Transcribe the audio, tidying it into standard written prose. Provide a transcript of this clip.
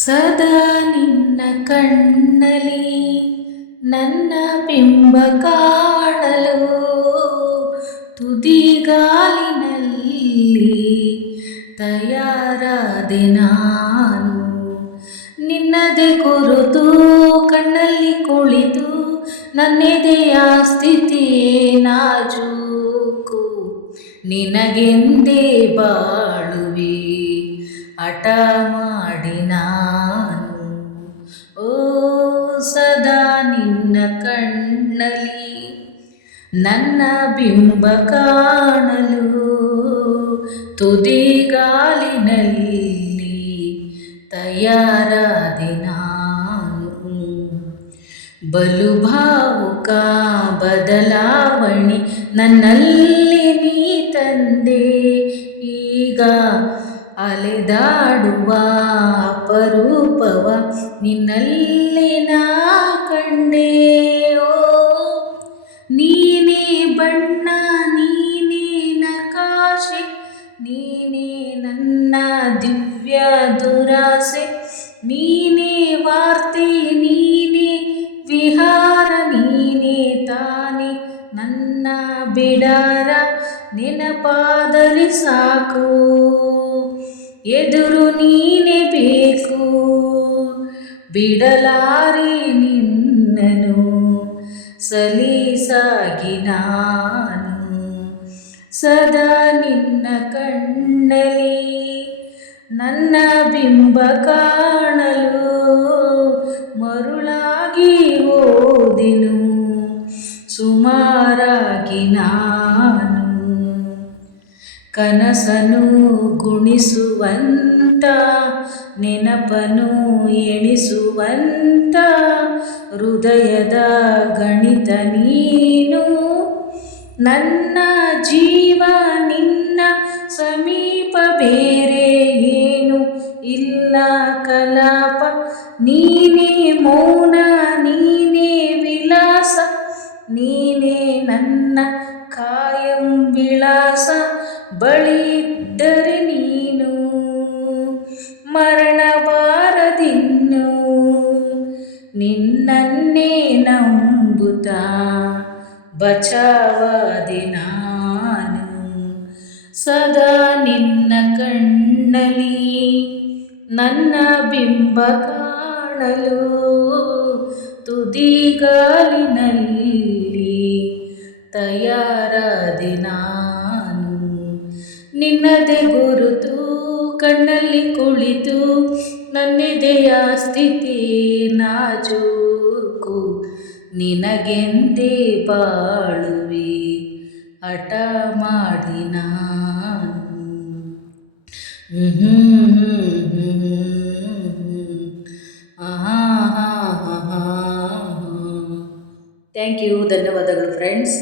ಸದಾ ನಿನ್ನ ಕಣ್ಣಲಿ ನನ್ನ ಬಿಂಬ ಕಾಣಲು ತುದಿಗಾಲಿನಲ್ಲಿ ತಯಾರಾದೆ ನಾನು. ನಿನ್ನದೇ ಗುರುತು ಕಣ್ಣಲ್ಲಿ ಕುಳಿತು ನನ್ನೆದೆಯ ಸ್ಥಿತಿ ನಾಜೂಕು. ನಿನಗೆಂದೇ ಬಾಳುವೆ ಹಠ ಮಾಡಿ ನಾನು. ಓ ಸದಾ ನಿನ್ನ ಕಣ್ಣಲಿ ನನ್ನ ಬಿಂಬ ಕಾಣಲು ತುದಿಗಾಲಿನಲ್ಲಿ ತಯಾರಾದೆ ನಾನು. ಬಲು ಭಾವುಕ ಬದಲಾವಣೆ ನನ್ನಲ್ಲಿ ನೀ ತಂದೆ. ಈಗ ಅಲೆದಾಡುವ ಅಪರೂಪವ ನಿನ್ನಲ್ಲಿ ನಾ ಕಂಡೆ. ಓ ನೀನೇ ಬಣ್ಣ, ನೀನೇ ನಕಾಶೆ, ನೀನೇ ನನ್ನ ದಿವ್ಯ ದುರಾಸೆ, ನೀನೇ ವಾರ್ತೆ, ನೀನೇ ವಿಹಾರ, ನೀನೇ ತಾನೆ ನನ್ನ ಬಿಡಾರ. ನೆನಪಾದರೆ ಸಾಕು, ಎದುರು ನೀನೇ ಬೇಕು, ಬಿಡಲಾರೆ ನಿನ್ನನು ಸಲೀಸಾಗಿ ನಾನು. ಸದಾ ನಿನ್ನ ಕಣ್ಣಲಿ ನನ್ನ ಬಿಂಬ ಕಾಣಲು ಮರುಳಾಗಿ ಓದೆನು ಸುಮಾರಾಗಿ ನಾನು. ಕನಸನು ಗುಣಿಸುವಂತ, ನೆನಪನು ಎಣಿಸುವಂತ ಹೃದಯದ ಗಣಿತ ನೀನು. ನನ್ನ ಜೀವ ನಿನ್ನ ಸಮೀಪ, ಬೇರೆ ಏನು ಇಲ್ಲ ಕಲಾಪ. ನೀನೇ ಮೌನ, ನೀನೇ ವಿಲಾಸ, ನೀನೇ ನನ್ನ ಕಾಯಂ ವಿಳಾಸ. ಬಳಿಯಿದ್ದರೆ ನೀನು ಮರಣ ಬಾರದಿನ್ನು, ನಿನ್ನನ್ನೇ ನಂಬುತ್ತಾ ಬಚಾವಾದೆ ನಾನು. ಸದಾ ನಿನ್ನ ಕಣ್ಣಲಿ ನನ್ನ ಬಿಂಬ ಕಾಣಲು ತುದಿಗಾಲಿನಲ್ಲಿ ತಯಾರಾದೆ ನಾನು. ನಿನ್ನದೇ ಗುರುತು ಕಣ್ಣಲ್ಲಿ ಕುಳಿತು ನನ್ನೆದೆಯ ಸ್ಥಿತಿ ನಾಜೂಕು. ನಿನಗೆಂದೇ ಬಾಳುವೆ ಹಠ ಮಾಡಿ ನಾನು. ಥ್ಯಾಂಕ್ ಯು, ಧನ್ಯವಾದಗಳು ಫ್ರೆಂಡ್ಸ್.